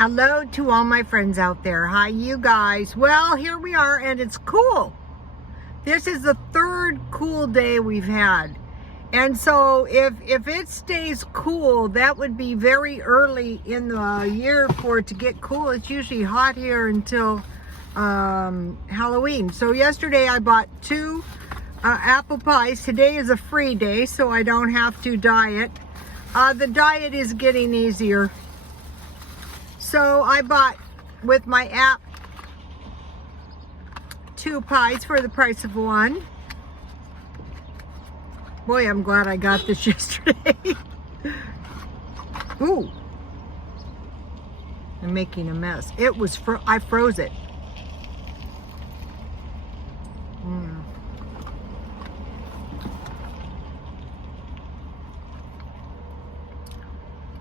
Hello to all my friends out there. Hi, you guys. Well, here we are, and it's cool. This is the third cool day we've had. And so if it stays cool, that would be very early in the year for it to get cool. It's usually hot here until Halloween. So yesterday I bought two apple pies. Today is a free day, so I don't have to diet. The diet is getting easier. So I bought, with my app, two pies for the price of one. Boy, I'm glad I got this yesterday. Ooh. I'm making a mess. It was, I froze it.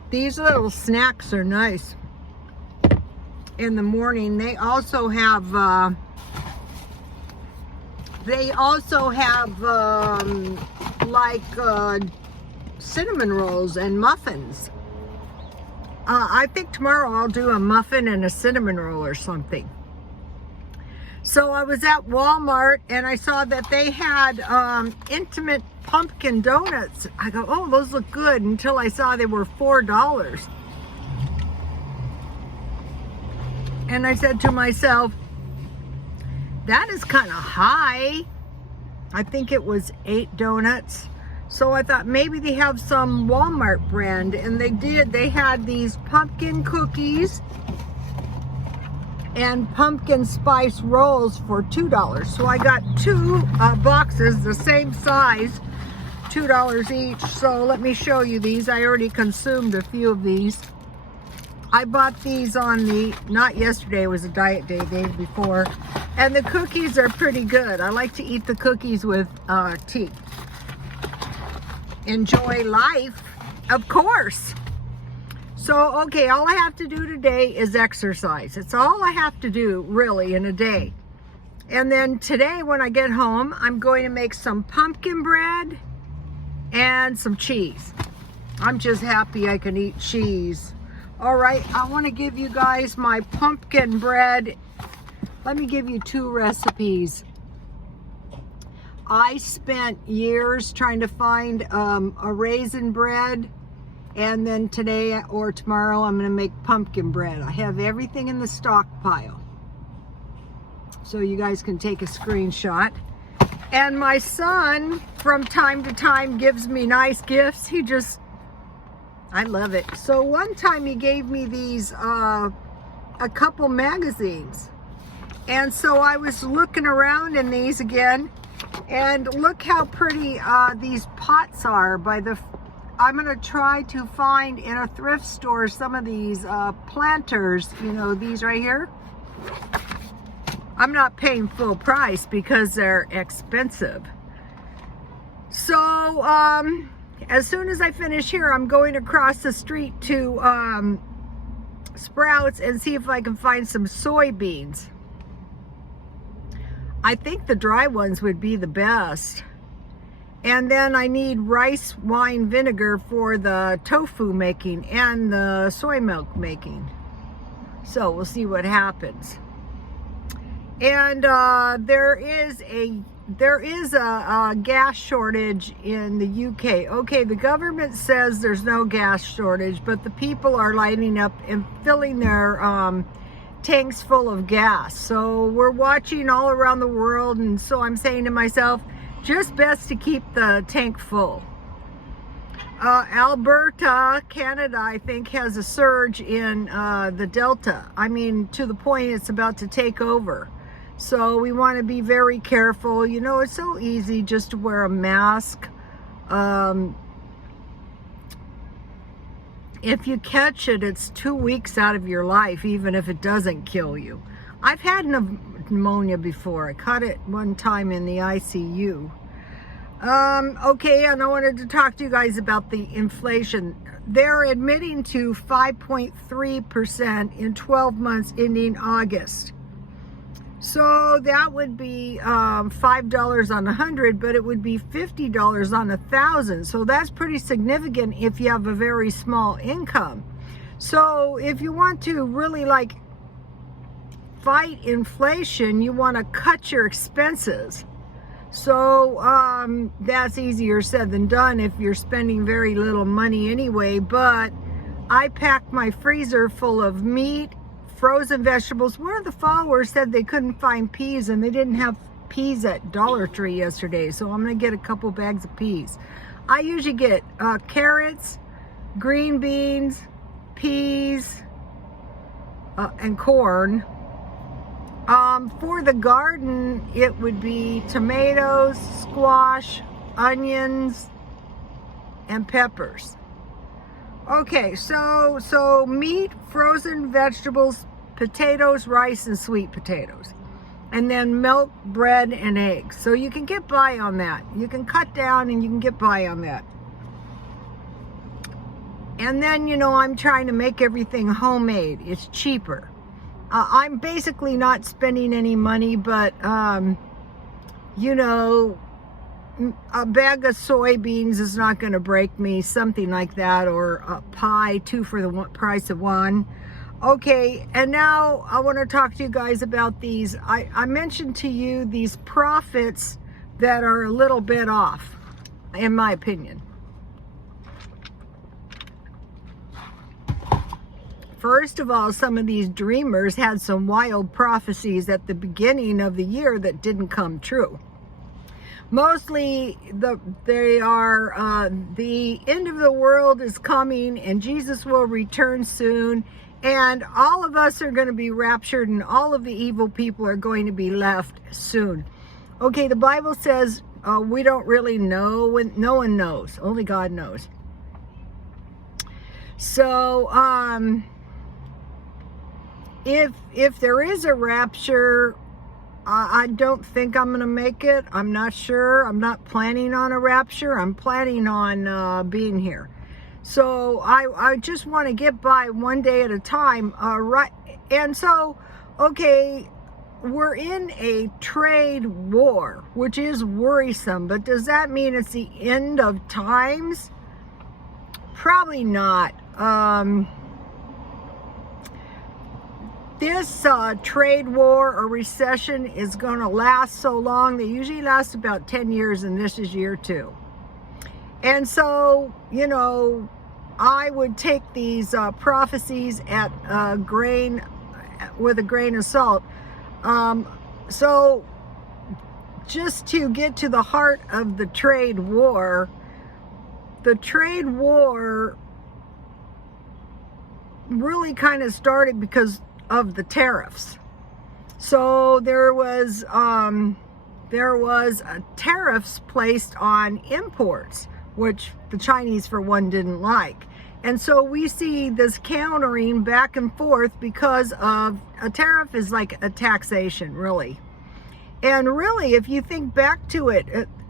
These little snacks are nice. In the morning, they also have like cinnamon rolls and muffins. I think tomorrow I'll do a muffin and a cinnamon roll or something. So I was at Walmart and I saw that they had Intimate pumpkin donuts. I go, oh, those look good, until I saw they were $4. And I said to myself, that is kind of high. I think it was 8 donuts. So I thought maybe they have some Walmart brand, and they did. They had these pumpkin cookies and pumpkin spice rolls for $2. So I got two boxes, the same size, $2 each. So let me show you these. I already consumed a few of these. I bought these on not yesterday, it was a diet day, day before. And the cookies are pretty good. I like to eat the cookies with tea. Enjoy life, of course. So, okay, all I have to do today is exercise. It's all I have to do, really, in a day. And then today, when I get home, I'm going to make some pumpkin bread and some cheese. I'm just happy I can eat cheese. All right, I want to give you guys my pumpkin bread. Let me give you 2 recipes. I spent years trying to find a raisin bread, and then today or tomorrow I'm going to make pumpkin bread. I have everything in the stockpile, so you guys can take a screenshot. And my son, from time to time, gives me nice gifts. I love it. So one time he gave me these, a couple magazines. And so I was looking around in these again, and look how pretty these pots are. I'm gonna try to find in a thrift store some of these planters, you know, these right here. I'm not paying full price because they're expensive. So, as soon as I finish here, I'm going across the street to Sprouts and see if I can find some soybeans. I think the dry ones would be the best. And then I need rice wine vinegar for the tofu making and the soy milk making. So we'll see what happens. And there is a gas shortage in the UK. Okay, the government says there's no gas shortage, but the people are lining up and filling their tanks full of gas. So we're watching all around the world, and so I'm saying to myself, just best to keep the tank full. Alberta, Canada, I think, has a surge in the Delta. I mean, to the point it's about to take over. So we want to be very careful. You know, it's so easy just to wear a mask. If you catch it, it's 2 weeks out of your life, even if it doesn't kill you. I've had pneumonia before. I caught it one time in the ICU. Okay, and I wanted to talk to you guys about the inflation. They're admitting to 5.3% in 12 months ending August. So that would be $5 on 100, but it would be $50 on 1,000. So that's pretty significant if you have a very small income. So if you want to really like fight inflation, you want to cut your expenses. So that's easier said than done if you're spending very little money anyway. But I packed my freezer full of meat, frozen vegetables. One of the followers said they couldn't find peas, and they didn't have peas at Dollar Tree yesterday. So I'm going to get a couple bags of peas. I usually get carrots, green beans, peas, and corn. For the garden, it would be tomatoes, squash, onions, and peppers. Okay, so meat, frozen vegetables, potatoes, rice, and sweet potatoes. And then milk, bread, and eggs. So you can get by on that. You can cut down and you can get by on that. And then, you know, I'm trying to make everything homemade. It's cheaper. I'm basically not spending any money, but, you know, a bag of soybeans is not going to break me, something like that, or a pie, 2 for the price of 1. Okay, and now I want to talk to you guys about these. I mentioned to you these prophets that are a little bit off, in my opinion. First of all, some of these dreamers had some wild prophecies at the beginning of the year that didn't come true. Mostly, they are the end of the world is coming, and Jesus will return soon, and all of us are going to be raptured, and all of the evil people are going to be left soon. Okay, the Bible says we don't really know. No one knows. Only God knows. So, if there is a rapture, I don't think I'm going to make it. I'm not sure. I'm not planning on a rapture. I'm planning on being here. So I just want to get by one day at a time. Right. And so, okay, we're in a trade war, which is worrisome. But does that mean it's the end of times? Probably not. This trade war or recession is going to last so long. They usually last about 10 years, and this is year 2. And so, you know, I would take these prophecies with a grain of salt. So just to get to the heart of the trade war really kind of started because of the tariffs. So there was tariffs placed on imports, which the Chinese for one didn't like. And so we see this countering back and forth because of a tariff is like a taxation, really. And really, if you think back to it,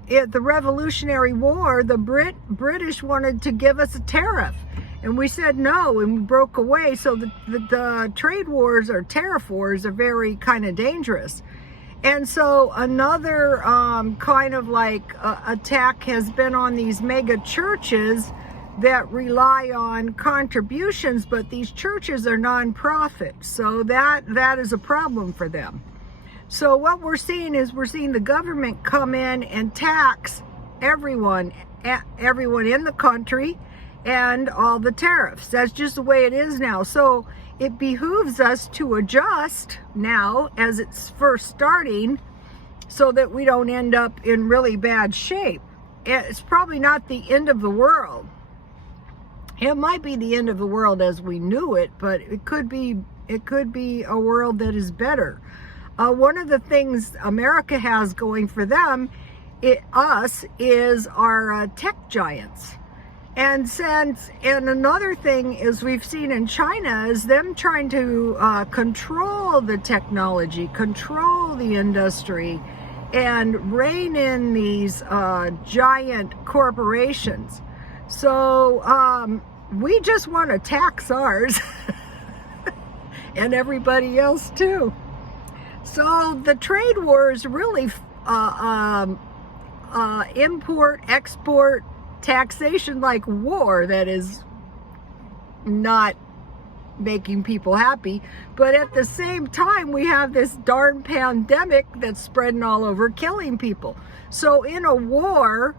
at the Revolutionary War, the British wanted to give us a tariff. And we said no, and we broke away. So the trade wars or tariff wars are very kind of dangerous. And so another kind of like attack has been on these mega churches that rely on contributions, but these churches are nonprofit. So that is a problem for them. So what we're seeing is the government come in and tax everyone in the country, and all the tariffs. That's just the way it is now. So it behooves us to adjust now as it's first starting, so that we don't end up in really bad shape. It's probably not the end of the world. It might be the end of the world as we knew it, but it could be a world that is better. One of the things America has going for them, us, is our tech giants. And another thing is we've seen in China is them trying to control the technology, control the industry, and rein in these giant corporations. So we just want to tax ours and everybody else too. So the trade war is really import, export, taxation like war that is not making people happy. But at the same time, we have this darn pandemic that's spreading all over, killing people. So in a war,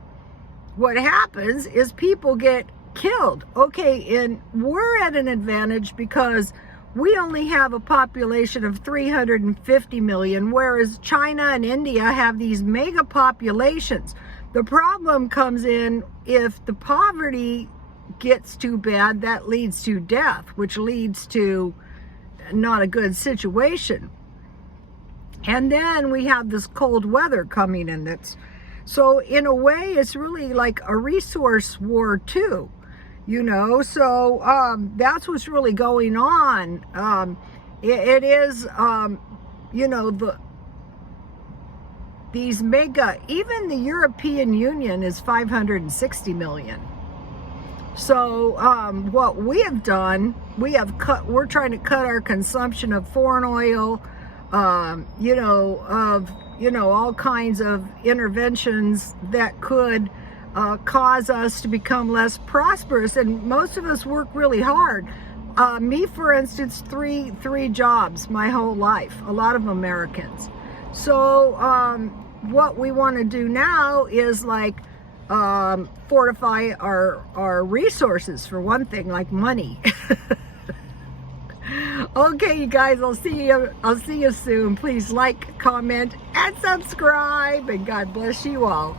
what happens is people get killed. Okay, and we're at an advantage because we only have a population of 350 million, whereas China and India have these mega populations. The problem comes in if the poverty gets too bad, that leads to death, which leads to not a good situation. And then we have this cold weather coming in. So in a way, it's really like a resource war too. You know, so that's what's really going on. It is, you know, these mega, even the European Union is 560 million. So what we have done, we're trying to cut our consumption of foreign oil, you know, all kinds of interventions that could cause us to become less prosperous, and most of us work really hard. Me, for instance, three jobs my whole life, a lot of Americans. So what we want to do now is like fortify our resources, for one thing, like money. Okay, you guys, I'll see you soon. Please like, comment, and subscribe, and God bless you all.